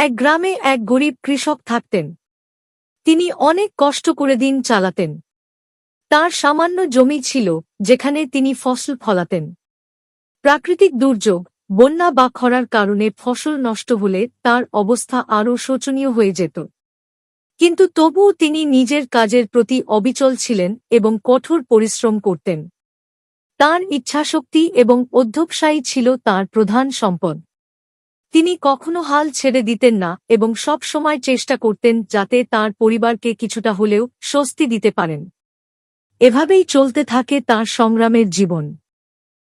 এক গ্রামে এক গরিব কৃষক থাকতেন। তিনি অনেক কষ্ট করে দিন চালাতেন। তার সামান্য জমি ছিল, যেখানে তিনি ফসল ফলাতেন। প্রাকৃতিক দুর্যোগ, বন্যা বা খরার কারণে ফসল নষ্ট হলে তার অবস্থা আরও শোচনীয় হয়ে যেত। কিন্তু তবুও তিনি নিজের কাজের প্রতি অবিচল ছিলেন এবং কঠোর পরিশ্রম করতেন। তার ইচ্ছাশক্তি এবং অধ্যবসায়ী ছিল তার প্রধান সম্পদ। তিনি কখনো হাল ছেড়ে দিতেন না এবং সব সময় চেষ্টা করতেন যাতে তার পরিবারকে কিছুটা হলেও স্বস্তি দিতে পারেন। এভাবেই চলতে থাকে তার সংগ্রামের জীবন।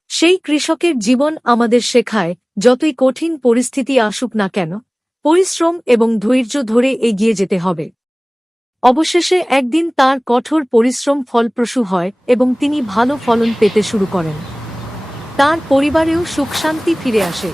সেই কৃষকের জীবন আমাদের শেখায়, যতই কঠিন পরিস্থিতি আসুক না কেন, পরিশ্রম এবং ধৈর্য ধরে এগিয়ে যেতে হবে। অবশেষে একদিন তার কঠোর পরিশ্রম ফলপ্রসূ হয় এবং তিনি ভালো ফলন পেতে শুরু করেন। তার পরিবারেও সুখ শান্তি ফিরে আসে।